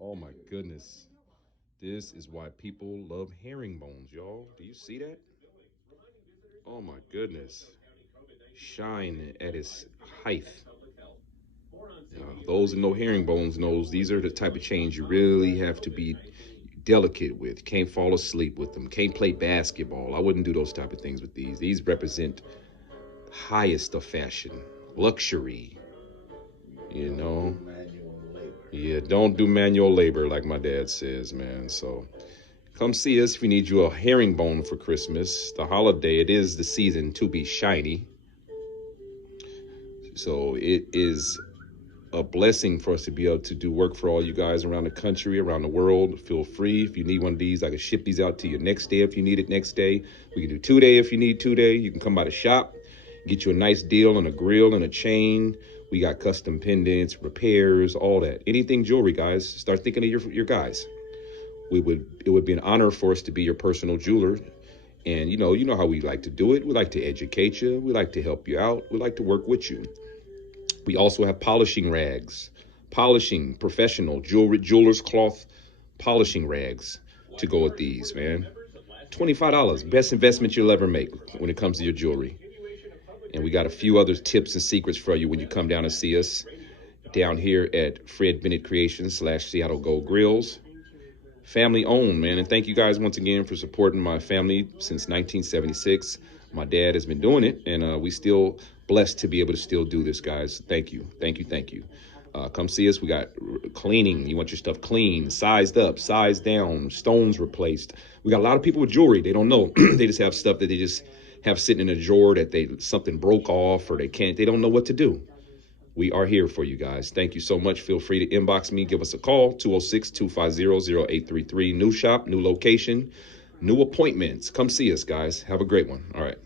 Oh my goodness. This is why people love herringbones, y'all. Do you see that? Oh my goodness. Shine at its height. Those that know herringbones knows these are the type of chains you really have to be delicate with. Can't fall asleep with them. Can't play basketball. I wouldn't do those type of things with these. These represent highest of fashion, luxury. You know. Yeah, don't do manual labor like my dad says, man. So come see us if you need you a herringbone for Christmas. The holiday, it is the season to be shiny. So it is a blessing for us to be able to do work for all you guys around the country, around the world. Feel free. If you need one of these, I can ship these out to you next day if you need it next day. We can do 2 day if you need 2 day. You can come by the shop, get you a nice deal on a grill and a chain. We got custom pendants, repairs, all that. Anything jewelry, guys. Start thinking of your guys. It would be an honor for us to be your personal jeweler. And you know how we like to do it. We like to educate you. We like to help you out. We like to work with you. We also have polishing rags, polishing professional jeweler's cloth polishing rags to go with these, man. $25, best investment you'll ever make when it comes to your jewelry. And we got a few other tips and secrets for you when you come down and see us down here at Fred Bennett Creations / Seattle Gold Grillz. Family owned, man. And thank you guys once again for supporting my family since 1976. My dad has been doing it, and we still blessed to be able to still do this, guys. Thank you. Thank you. Thank you. Come see us. We got cleaning. You want your stuff clean, sized up, sized down, stones replaced. We got a lot of people with jewelry. They don't know. They just have stuff that they just have sitting in a drawer that something broke off or they don't know what to do. We are here for you guys. Thank you so much. Feel free to inbox me. Give us a call, 206-250-0833. New shop, new location, new appointments. Come see us, guys. Have a great one. All right.